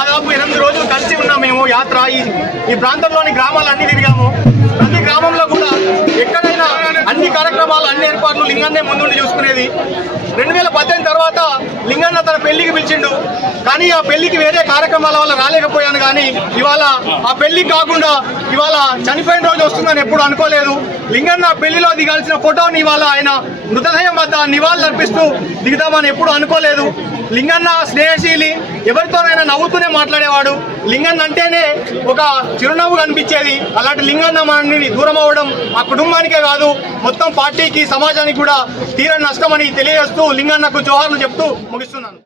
దాదాపు ఎనిమిది రోజులు కలిసి ఉన్నాం మేము యాత్ర. ఈ ఈ ప్రాంతంలోని గ్రామాలన్నీ తిరిగాము. ప్రతి గ్రామంలో కూడా ఎక్కడైనా అన్ని కార్యక్రమాలు అన్ని ఏర్పాట్లు లింగన్నే ముందుండి చూసుకునేది. రెండు వేల పద్దెనిమిది తర్వాత లింగన్న తన పెళ్ళికి పిలిచిండు. కానీ ఆ పెళ్ళికి వేరే కార్యక్రమాల వల్ల రాలేకపోయాను కానీ ఇవాళ ఆ పెళ్ళి కాకుండా ఇవాళ చనిపోయిన రోజు వస్తుందని ఎప్పుడు అనుకోలేదు. లింగన్న పెళ్ళిలో దిగాల్సిన ఫోటోని ఇవాళ ఆయన మృతదేహం వద్ద నివాళులు అర్పిస్తూ దిగుదామని ఎప్పుడు అనుకోలేదు. లింగన్న స్నేహశీలి ఎవరితోనైనా నవ్వుతూనే మాట్లాడేవాడు. లింగన్న అంటేనే ఒక చిరునవ్వు కనిపించేది. అలాంటి లింగన్న మనని దూరం అవ్వడం ఆ కుటుంబానికే కాదు మొత్తం పార్టీకి సమాజానికి కూడా తీరని నష్టమని తెలియజేస్తూ లింగన్నకు జోహార్లు చెప్తూ ముగిస్తున్నాను.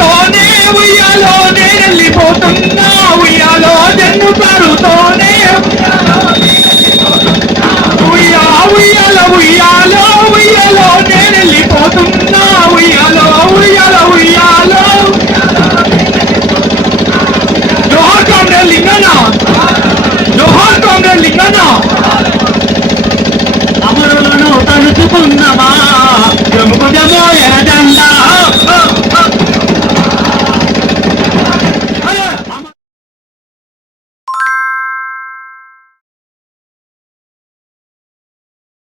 పారుతోనే ఉయ్యాలోనే వెళ్ళిపోతున్నా ఉయ్యాలో జన్ను పారుతోనే ఉయ్యా ఉయ్యాల ఉయ్యాలో ఉయ్యాలోనే వెళ్ళిపోతున్నా ఉయ్యాలో ఉయ్యాల ఉయ్యాలో జోహర్ కాంగ్రెస్ లింగన జోహర్ కాంగ్రెస్ లింగన. అమరులను తలుచుకున్నమా